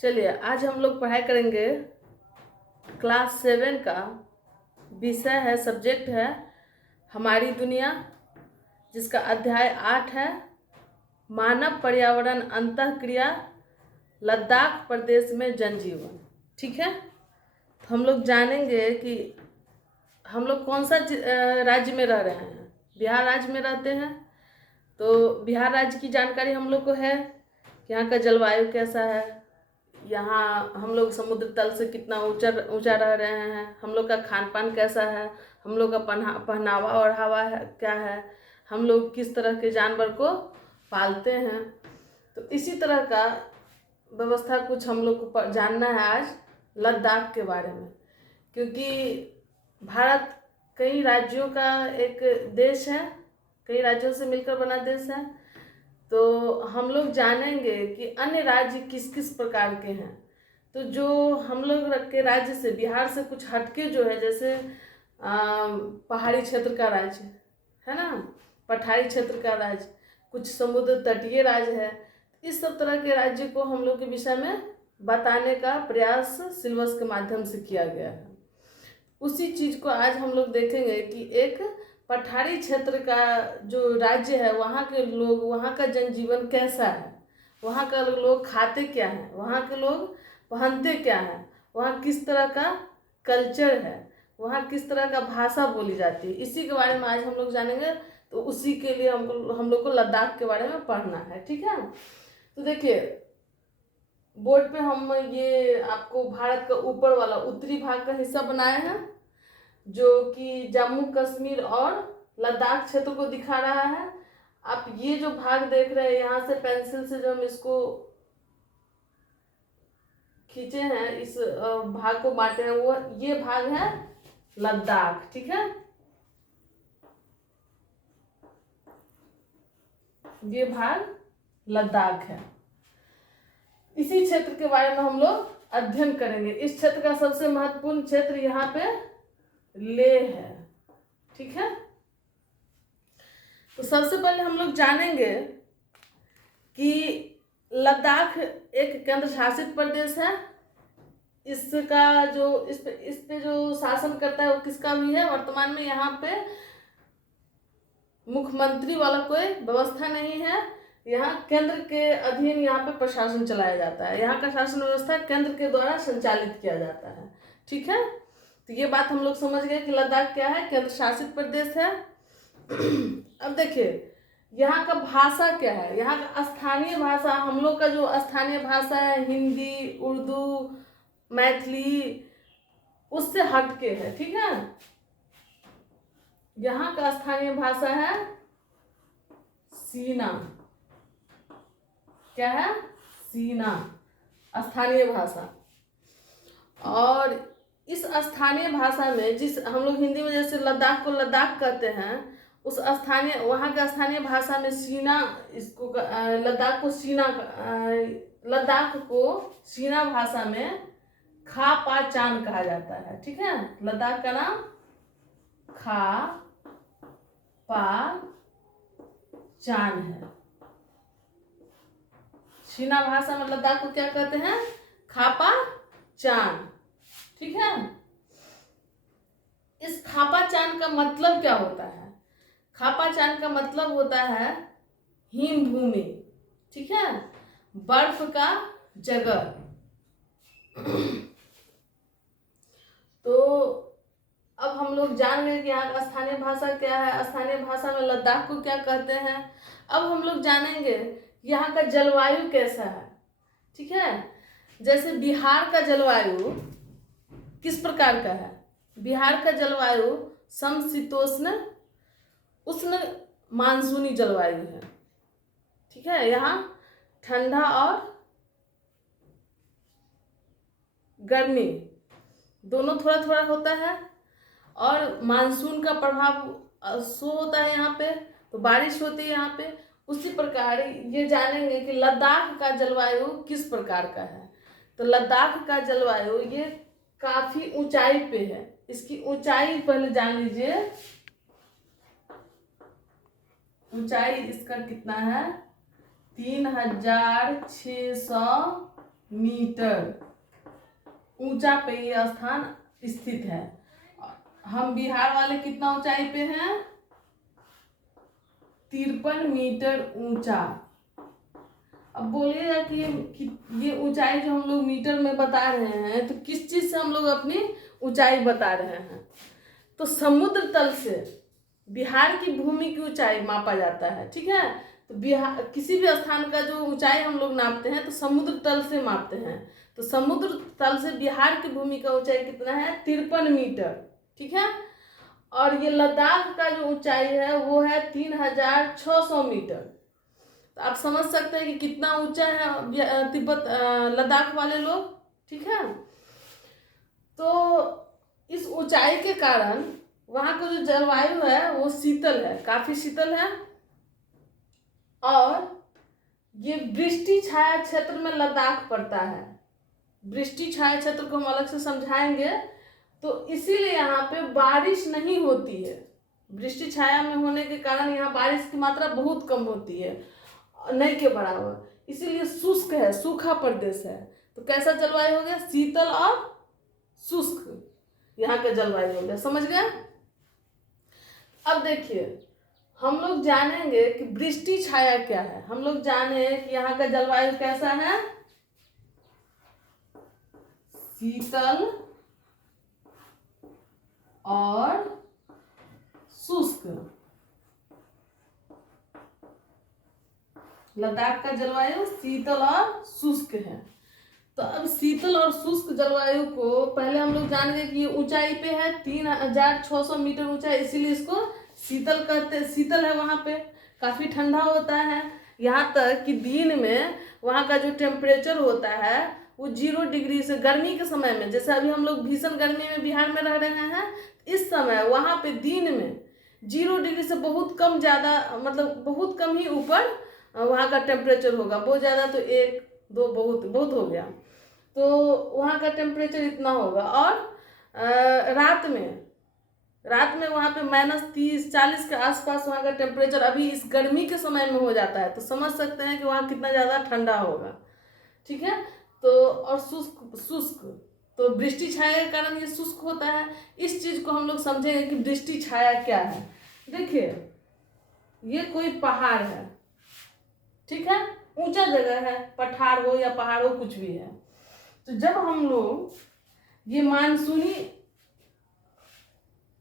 चलिए आज हम लोग पढ़ाई करेंगे क्लास 7 का विषय है, सब्जेक्ट है हमारी दुनिया, जिसका अध्याय 8 है मानव पर्यावरण अंतःक्रिया लद्दाख प्रदेश में जनजीवन। ठीक है, तो हम लोग जानेंगे कि हम लोग कौन सा राज्य में रह रहे हैं। बिहार राज्य में रहते हैं, तो बिहार राज्य की जानकारी हम लोग को है कि यहाँ का जलवायु कैसा है, यहाँ हम लोग समुद्र तल से कितना ऊंचा ऊंचा रह रहे हैं, हम लोग का खान पान कैसा है, हम लोग का पहनावा और हवा है क्या है, हम लोग किस तरह के जानवर को पालते हैं। तो इसी तरह का व्यवस्था कुछ हम लोग को जानना है आज लद्दाख के बारे में, क्योंकि भारत कई राज्यों का एक देश है, कई राज्यों से मिलकर बना देश है। तो हम लोग जानेंगे कि अन्य राज्य किस किस प्रकार के हैं। तो जो हम लोग के राज्य से, बिहार से कुछ हटके जो है, जैसे पहाड़ी क्षेत्र का राज्य है ना, पठारी क्षेत्र का राज्य, कुछ समुद्र तटीय राज्य है। इस सब तरह के राज्य को हम लोग के विषय में बताने का प्रयास सिलेबस के माध्यम से किया गया है। उसी चीज़ को आज हम लोग देखेंगे कि एक पठारी क्षेत्र का जो राज्य है, वहाँ के लोग, वहाँ का जनजीवन कैसा है, वहाँ का लोग खाते क्या हैं, वहाँ के लोग पहनते क्या हैं, वहाँ किस तरह का कल्चर है, वहाँ किस तरह का भाषा बोली जाती है, इसी के बारे में आज हम लोग जानेंगे। तो उसी के लिए हम लोग को लद्दाख के बारे में पढ़ना है। ठीक है, तो देखिए बोर्ड पे हम ये आपको भारत का ऊपर वाला उत्तरी भाग का हिस्सा बनाए हैं, जो कि जम्मू कश्मीर और लद्दाख क्षेत्र को दिखा रहा है। आप ये जो भाग देख रहे हैं, यहाँ से पेंसिल से जो हम इसको खींचे हैं, इस भाग को बांटे हैं, वो ये भाग है लद्दाख। ठीक है, ये भाग लद्दाख है। इसी क्षेत्र के बारे में हम लोग अध्ययन करेंगे। इस क्षेत्र का सबसे महत्वपूर्ण क्षेत्र यहाँ पे लेह है। ठीक है, तो सबसे पहले हम लोग जानेंगे कि लद्दाख एक केंद्र शासित प्रदेश है। इसका जो इस पे जो शासन करता है वो किसका भी है। वर्तमान में यहाँ पे मुख्यमंत्री वाला कोई व्यवस्था नहीं है। यहाँ केंद्र के अधीन यहाँ पे प्रशासन चलाया जाता है। यहाँ का शासन व्यवस्था केंद्र के द्वारा संचालित किया जाता है। ठीक है, तो ये बात हम लोग समझ गए कि लद्दाख क्या है, केंद्र शासित प्रदेश है। अब देखिए यहाँ का भाषा क्या है। यहाँ का स्थानीय भाषा, हम लोग का जो स्थानीय भाषा है हिंदी, उर्दू, मैथिली, उससे हटके है। ठीक है, यहाँ का स्थानीय भाषा है सीना। क्या है? सीना स्थानीय भाषा। और इस स्थानीय भाषा में, जिस हम लोग हिंदी में जैसे लद्दाख को लद्दाख कहते हैं, उस स्थानीय, वहाँ का स्थानीय भाषा में सीना, इसको लद्दाख को सीना, लद्दाख को सीना भाषा में खा पा चान कहा जाता है। ठीक है, लद्दाख का नाम खा पा चान है। सीना भाषा में लद्दाख को क्या कहते हैं? खापा चान। ठीक है, इस खापा चान का मतलब क्या होता है? खापा चान का मतलब होता है हिम भूमि। ठीक है, बर्फ का जगह। तो अब हम लोग जान गए कि यहाँ का स्थानीय भाषा क्या है, स्थानीय भाषा में लद्दाख को क्या कहते हैं। अब हम लोग जानेंगे यहाँ का जलवायु कैसा है। ठीक है, जैसे बिहार का जलवायु किस प्रकार का है? बिहार का जलवायु समशीतोष्ण उष्ण मानसूनी जलवायु है। ठीक है, यहाँ ठंडा और गर्मी दोनों थोड़ा थोड़ा होता है, और मानसून का प्रभाव शो होता है यहाँ पे, तो बारिश होती है यहाँ पे। उसी प्रकार ये जानेंगे कि लद्दाख का जलवायु किस प्रकार का है। तो लद्दाख का जलवायु ये काफी ऊंचाई पे है। इसकी ऊंचाई पहले जान लीजिए, ऊंचाई इसका कितना है? 3650 मीटर ऊंचा पे ये स्थान स्थित है। हम बिहार वाले कितना ऊंचाई पे हैं? 53 मीटर ऊंचा। अब बोलिएगा कि ये ऊंचाई जो हम लोग मीटर में बता रहे हैं, तो किस चीज से हम लोग अपनी ऊंचाई बता रहे हैं? तो समुद्र तल से बिहार की भूमि की ऊंचाई मापा जाता है, ठीक है। तो बिहार किसी भी स्थान का जो ऊंचाई हम लोग नापते हैं तो समुद्र तल से मापते हैं। तो समुद्र तल से बिहार की भूमि का ऊंचाई कितना है? 53 मीटर, ठीक है। और ये लद्दाख का जो ऊंचाई है वो है 3600 मीटर। तो आप समझ सकते हैं कि कितना ऊंचा है तिब्बत लद्दाख वाले लोग, ठीक है। तो इस ऊंचाई के कारण वहाँ का जो जलवायु है वो शीतल है, काफी शीतल है। और ये वृष्टि छाया क्षेत्र में लद्दाख पड़ता है। वृष्टि छाया क्षेत्र को हम अलग से समझाएंगे। तो इसीलिए यहाँ पे बारिश नहीं होती है। वृष्टि छाया में होने के कारण यहाँ बारिश की मात्रा बहुत कम होती है, नहीं के बराबर। इसीलिए शुष्क है, सूखा प्रदेश है। तो कैसा जलवायु हो गया? शीतल और शुष्क यहाँ का जलवायु हो गया। समझ गए? अब देखिए, हम लोग जानेंगे कि वृष्टि छाया क्या है। हम लोग जाने कि यहाँ का जलवायु कैसा है? शीतल और शुष्क। लद्दाख का जलवायु शीतल और शुष्क है। तो अब शीतल और शुष्क जलवायु को पहले हम लोग जान गए कि ये ऊंचाई पे है 3600 मीटर ऊंचा, इसीलिए इसको शीतल कहते। शीतल है, वहाँ पे काफी ठंडा होता है। यहाँ तक कि दिन में वहाँ का जो टेम्परेचर होता है वो 0 डिग्री से, गर्मी के समय में, जैसे अभी हम लोग भीषण गर्मी में बिहार में रह रहे हैं, इस समय वहाँ पे दिन में 0 डिग्री से बहुत कम, ज़्यादा मतलब बहुत कम ही ऊपर वहाँ का टेम्परेचर होगा। बहुत ज़्यादा तो 1 2 बहुत बहुत हो गया। तो वहाँ का टेम्परेचर इतना होगा। और रात में वहाँ पे -30 40 के आसपास वहाँ का टेम्परेचर अभी इस गर्मी के समय में हो जाता है। तो समझ सकते हैं कि वहाँ कितना ज़्यादा ठंडा होगा, ठीक है। तो और शुष्क तो वृष्टि छाया के कारण ये शुष्क होता है। इस चीज को हम लोग समझेंगे कि वृष्टि छाया क्या है। देखिए, ये कोई पहाड़ है, ठीक है, ऊंचा जगह है, पठार हो या पहाड़ हो, कुछ भी है। तो जब हम लोग ये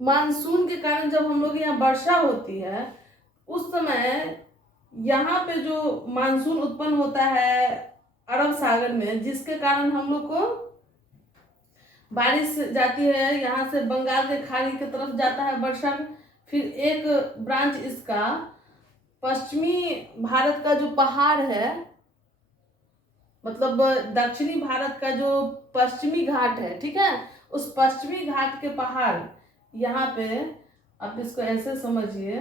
मानसून के कारण जब हम लोग यहाँ वर्षा होती है, उस समय यहाँ पे जो मानसून उत्पन्न होता है अरब सागर में, जिसके कारण हम लोग को बारिश जाती है, यहाँ से बंगाल के खाड़ी की तरफ जाता है वर्षा। फिर एक ब्रांच इसका पश्चिमी भारत का जो पहाड़ है, मतलब दक्षिणी भारत का जो पश्चिमी घाट है, ठीक है, उस पश्चिमी घाट के पहाड़ यहाँ पे, आप इसको ऐसे समझिए,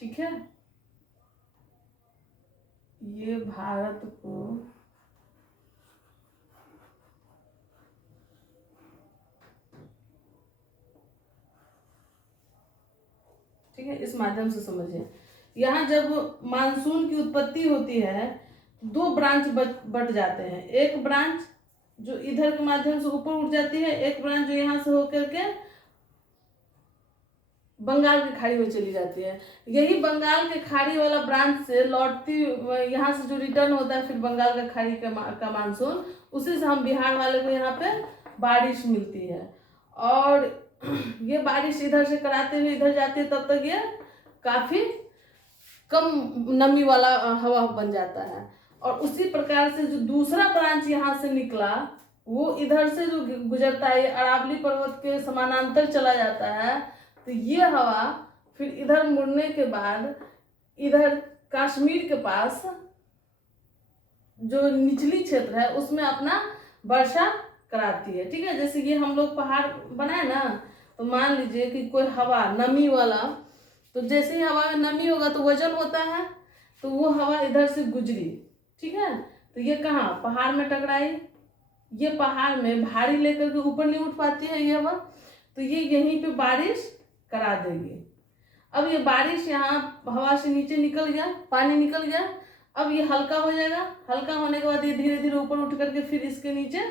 ठीक है, ये भारत को ठीक है, इस माध्यम से समझिए। यहाँ जब मानसून की उत्पत्ति होती है, 2 ब्रांच बट जाते हैं। एक ब्रांच जो इधर के माध्यम से ऊपर उठ जाती है, एक ब्रांच जो यहाँ से होकर के बंगाल की खाड़ी में चली जाती है। यही बंगाल के खाड़ी वाला ब्रांच से लौटती, यहाँ से जो रिटर्न होता है फिर बंगाल का खाड़ी का मानसून, उसी से हम बिहार वाले को यहाँ पे बारिश मिलती है। और ये बारिश इधर से कराते हुए इधर जाती है, तब तक ये काफी कम नमी वाला हवा बन जाता है। और उसी प्रकार से जो दूसरा ब्रांच यहाँ से निकला, वो इधर से जो गुजरता है, अरावली पर्वत के समानांतर चला जाता है। तो ये हवा फिर इधर मुड़ने के बाद इधर कश्मीर के पास जो निचली क्षेत्र है उसमें अपना वर्षा कराती है, ठीक है। जैसे ये हम लोग पहाड़ बनाए ना, तो मान लीजिए कि कोई हवा नमी वाला, तो जैसे ही हवा में नमी होगा तो वजन होता है, तो वो हवा इधर से गुजरी, ठीक है, तो ये कहाँ पहाड़ में टकराई, ये पहाड़ में भारी लेकर के ऊपर नहीं उठ पाती है ये हवा, तो ये यहीं पे बारिश करा देगी। अब ये बारिश यहाँ हवा से नीचे निकल गया, पानी निकल गया। अब ये हल्का हो जाएगा, हल्का होने के बाद ये धीरे धीरे ऊपर उठ करके फिर इसके नीचे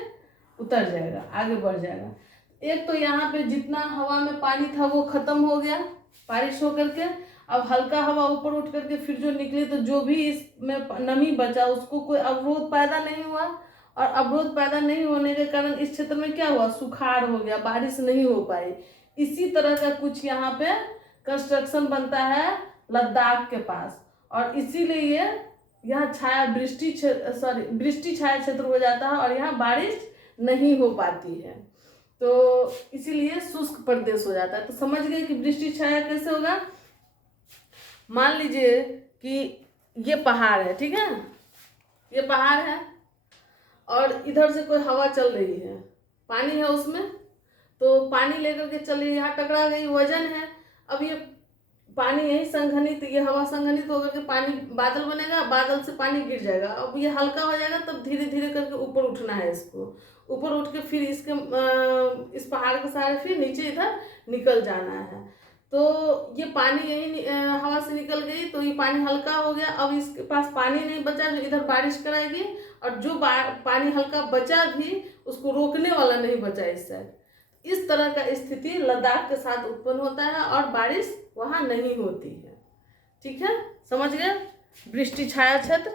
उतर जाएगा, आगे बढ़ जाएगा। एक तो यहाँ पे जितना हवा में पानी था वो खत्म हो गया बारिश हो करके। अब हल्का हवा ऊपर उठ करके फिर जो निकली, तो जो भी इसमें नमी बचा उसको कोई अवरोध पैदा नहीं हुआ, और अवरोध पैदा नहीं होने के कारण इस क्षेत्र में क्या हुआ, सुखाड़ हो गया, बारिश नहीं हो पाई। इसी तरह का कुछ यहाँ पे कंस्ट्रक्शन बनता है लद्दाख के पास, और इसीलिए यहाँ छाया वृष्टि छाया क्षेत्र हो जाता है और यहाँ बारिश नहीं हो पाती है, तो इसीलिए शुष्क प्रदेश हो जाता है। तो समझ गए कि वृष्टि छाया कैसे होगा। मान लीजिए कि ये पहाड़ है, ठीक है, ये पहाड़ है और इधर से कोई हवा चल रही है, पानी है उसमें, तो पानी लेकर के चल रही है, यहाँ टकरा गई, वजन है। अब ये पानी यही संघनित, ये हवा संघनित होकर के पानी बादल बनेगा, बादल से पानी गिर जाएगा। अब ये हल्का हो जाएगा, तब धीरे धीरे करके ऊपर उठना है, इसको ऊपर उठ के फिर इसके इस पहाड़ के सहारे फिर नीचे इधर निकल जाना है। तो ये पानी यही हवा से निकल गई, तो ये पानी हल्का हो गया। अब इसके पास पानी नहीं बचा जो इधर बारिश कराएगी, और जो पानी हल्का बचा भी उसको रोकने वाला नहीं बचा इस साइड। इस तरह का स्थिति लद्दाख के साथ उत्पन्न होता है और बारिश वहाँ नहीं होती है। ठीक है, समझ गए, वृष्टि छाया क्षेत्र।